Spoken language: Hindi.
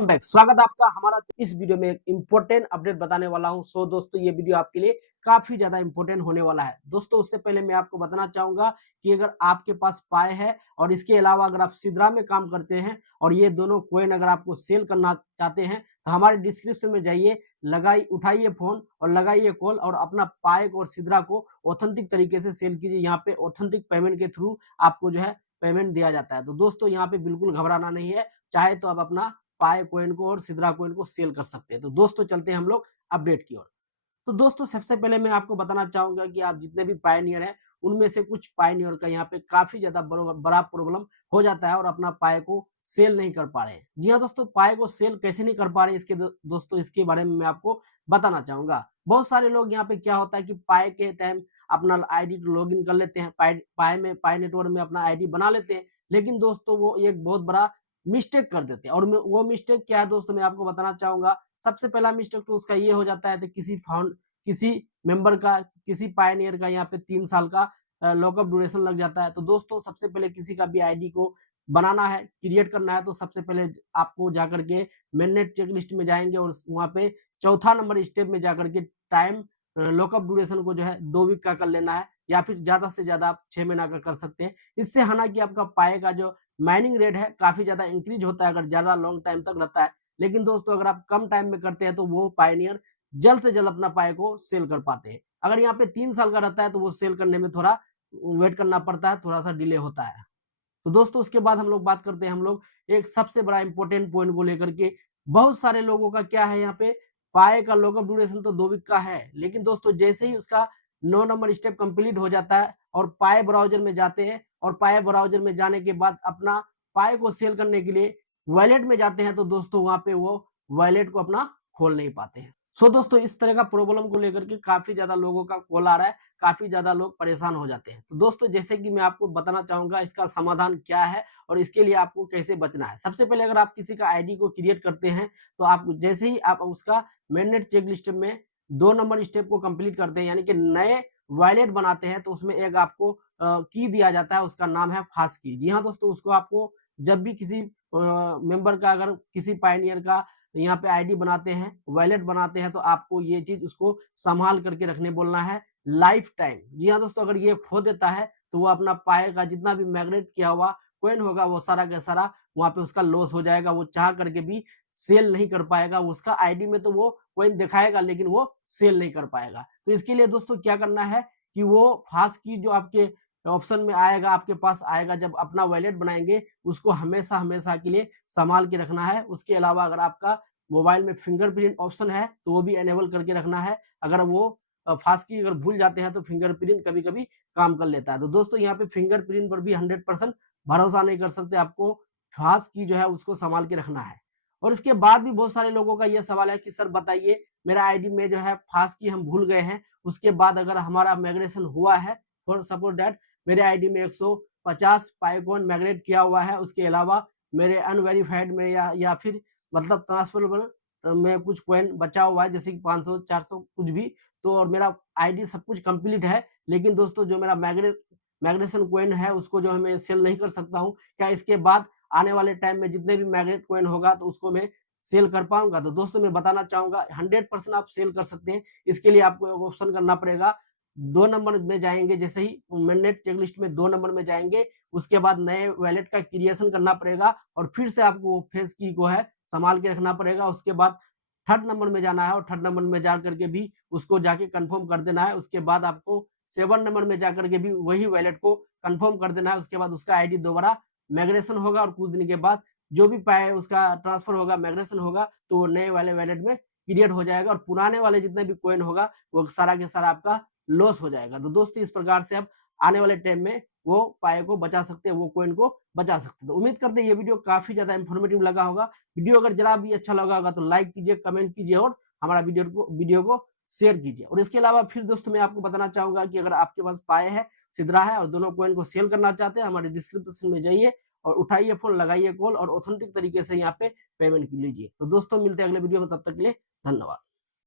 बैक स्वागत है आपका हमारा इस वीडियो में एक इम्पोर्टेंट अपडेट बताने वाला हूं। सो दोस्तों ये वीडियो आपके लिए काफी ज्यादा इम्पोर्टेंट होने वाला है। दोस्तों उससे पहले मैं आपको बताना चाहूंगा कि अगर आपके पास पाए है और इसके अलावा अगर आप सिद्रा में काम करते हैं और ये दोनों कॉइन अगर आपको सेल करना चाहते हैं तो हमारे डिस्क्रिप्शन में जाइए, लगाई उठाइए फोन और लगाइए कॉल और अपना पाए और सिद्रा को ऑथेंटिक तरीके से सेल कीजिए। यहाँ पे ऑथेंटिक पेमेंट के थ्रू आपको जो है पेमेंट दिया जाता है। तो दोस्तों यहाँ पे बिल्कुल घबराना नहीं है, चाहे तो आप अपना पाए कॉइन को और सिद्रा कॉइन को सेल कर सकते हैं। तो दोस्तों चलते हैं हम लोग अपडेट की ओर। तो दोस्तों सबसे पहले मैं आपको बताना चाहूंगा कि आप जितने भी पायनियर हैं उनमें से कुछ पायनियर का यहाँ पे काफी ज्यादा बड़ा प्रॉब्लम हो जाता है और अपना पाए को सेल नहीं कर पा रहे हैं। जी हाँ दोस्तों, पाए को सेल कैसे नहीं कर पा रहे इसके दोस्तों इसके बारे में मैं आपको बताना चाहूंगा। बहुत सारे लोग यहाँ पे क्या होता है कि पाए के टाइम अपना आईडी लॉग इन कर लेते हैं, पाए नेटवर्क में अपना आईडी बना लेते हैं, लेकिन दोस्तों वो एक बहुत बड़ा मिस्टेक कर देते हैं। और वो मिस्टेक क्या है दोस्तों मैं आपको बताना चाहूंगा। सबसे पहला मिस्टेक तो उसका ये हो जाता है तो किसी मेंबर का, किसी पायनियर का यहाँ पे 3 साल का लॉकअप ड्यूरेशन लग जाता है। तो दोस्तों सबसे पहले किसी का भी आईडी को बनाना है, क्रिएट करना है, तो सबसे पहले आपको जाकर के मेननेट चेकलिस्ट में जाएंगे और वहाँ पे चौथा नंबर स्टेप में जाकर के टाइम लॉकअप ड्यूरेशन को जो है 2 वीक का कर लेना है, या फिर ज्यादा से ज्यादा आप 6 महीना का कर सकते हैं। इससे हालांकि आपका पाए का जो माइनिंग रेट है काफी ज्यादा इंक्रीज होता है अगर ज्यादा लॉन्ग टाइम तक रहता है। लेकिन दोस्तों अगर आप कम टाइम में करते हैं तो वो पायनियर जल्द से जल्द अपना पाए को सेल कर पाते हैं। अगर यहाँ पे 3 साल का रहता है तो वो सेल करने में थोड़ा वेट करना पड़ता है, थोड़ा सा डिले होता है। तो दोस्तों उसके बाद हम लोग बात करते हैं हम लोग एक सबसे बड़ा इंपॉर्टेंट पॉइंट को लेकर के। बहुत सारे लोगों का क्या है, यहाँ पे पाए का लॉकअप ड्यूरेशन तो 2 वीक का है, लेकिन दोस्तों जैसे ही उसका 9 नंबर स्टेप कंप्लीट हो जाता है और पाए ब्राउजर में जाते हैं और पाए ब्राउजर में जाने के बाद अपना पाए को सेल करने के लिए वॉलेट में जाते हैं तो दोस्तों वहां पे वो वॉलेट को अपना खोल नहीं पाते हैं। सो दोस्तों इस तरह का प्रॉब्लम को लेकर के काफी ज्यादा लोगों का कॉल आ रहा है, काफी ज्यादा लोग परेशान हो जाते हैं। तो दोस्तों जैसे कि मैं आपको बताना चाहूंगा इसका समाधान क्या है और इसके लिए आपको कैसे बचना है। सबसे पहले अगर आप किसी का आईडी को क्रिएट करते हैं तो आप जैसे ही आप उसका मेननेट चेक लिस्ट में 2 नंबर स्टेप को कंप्लीट करते हैं यानी कि नए वॉलेट बनाते हैं तो उसमें एक आपको की दिया जाता है, उसका नाम है फास्ट की। जी हाँ दोस्तों, उसको आपको जब भी किसी मेंबर का, अगर किसी पायनियर का यहाँ पे आईडी बनाते हैं, वॉलेट बनाते हैं, तो आपको ये चीज उसको संभाल करके रखने बोलना है लाइफ टाइम। जी हाँ दोस्तों, अगर ये खो देता है तो वो अपना पाए का जितना भी मैग्नेट किया हुआ कॉइन होगा वो सारा का सारा वहां पे उसका लॉस हो जाएगा। वो चाह करके भी सेल नहीं कर पाएगा। उसका आईडी में तो वो कॉइन दिखाएगा लेकिन वो सेल नहीं कर पाएगा। तो इसके लिए दोस्तों क्या करना है कि वो फास्ट की जो आपके ऑप्शन में आएगा, आपके पास आएगा, जब अपना वॉलेट बनाएंगे उसको हमेशा हमेशा के लिए संभाल के रखना है। उसके अलावा अगर आपका मोबाइल में फिंगरप्रिंट ऑप्शन है तो वो भी एनेबल करके रखना है। अगर वो फास्ट की अगर भूल जाते हैं तो फिंगरप्रिंट कभी कभी काम कर लेता है। तो दोस्तों यहाँ पे फिंगरप्रिंट पर भी 100% भरोसा नहीं कर सकते, आपको फास्ट की जो है उसको संभाल के रखना है। और इसके बाद भी बहुत सारे लोगों का ये सवाल है कि सर बताइए मेरा आईडी में जो है फास्ट की हम भूल गए हैं, उसके बाद अगर हमारा माइग्रेशन हुआ है, फॉर सपोज दैट मेरे आईडी में 150 पाइकॉन मैग्नेट किया हुआ है, उसके अलावा मेरे अनवेरिफाइड में या फिर मतलब ट्रांसफरेबल में कुछ कॉइन बचा हुआ है जैसे कि 500 400 कुछ भी, तो और मेरा आईडी सब कुछ कंप्लीट है, लेकिन दोस्तों जो मेरा मैग्नेशन कॉइन है उसको जो है मैं सेल नहीं कर सकता हूँ। क्या इसके बाद आने वाले टाइम में जितने भी मैग्नेट कॉइन होगा तो उसको मैं सेल कर पाऊंगा? तो दोस्तों मैं बताना चाहूंगा 100% आप सेल कर सकते हैं। इसके लिए आपको ऑप्शन करना पड़ेगा, 2 नंबर में जाएंगे, जैसे ही मेननेट चेकलिस्ट में 2 नंबर में जाएंगे उसके बाद नए वॉलेट का क्रिएशन करना पड़ेगा और फिर से आपको फेस की को है संभाल के रखना पड़ेगा। उसके बाद 3rd नंबर में जाना है और 3rd नंबर में जा करके भी उसको जाके कंफर्म कर देना है। उसके बाद आपको 7 नंबर में जाकर के भी वही वॉलेट को कंफर्म कर देना है। उसके बाद उसका आईडी दोबारा माइग्रेशन होगा और कुछ दिन के बाद जो भी पाए उसका ट्रांसफर होगा, माइग्रेशन होगा, तो वो नए वाले वॉलेट में क्रिएट हो जाएगा और पुराने वाले जितने भी कॉइन होगा वो सारा के सारा आपका लॉस हो जाएगा। तो दोस्तों इस प्रकार से आप आने वाले टाइम में वो पाए को बचा सकते हैं, वो कॉइन को बचा सकते हैं। तो उम्मीद करते हैं ये वीडियो काफी ज्यादा इंफॉर्मेटिव लगा होगा। वीडियो अगर जरा भी अच्छा लगा होगा तो लाइक कीजिए, कमेंट कीजिए और हमारा वीडियो को शेयर कीजिए। और इसके अलावा फिर दोस्तों मैं आपको बताना चाहूंगा कि अगर आपके पास पाए है, सिद्रा है और दोनों कॉइन को सेल करना चाहते हैं, हमारे डिस्क्रिप्शन में जाइए और उठाइए फोन, लगाइए कॉल और ऑथेंटिक तरीके से यहाँ पे पेमेंट लीजिए। तो दोस्तों मिलते हैं अगले वीडियो में, तब तक के लिए धन्यवाद।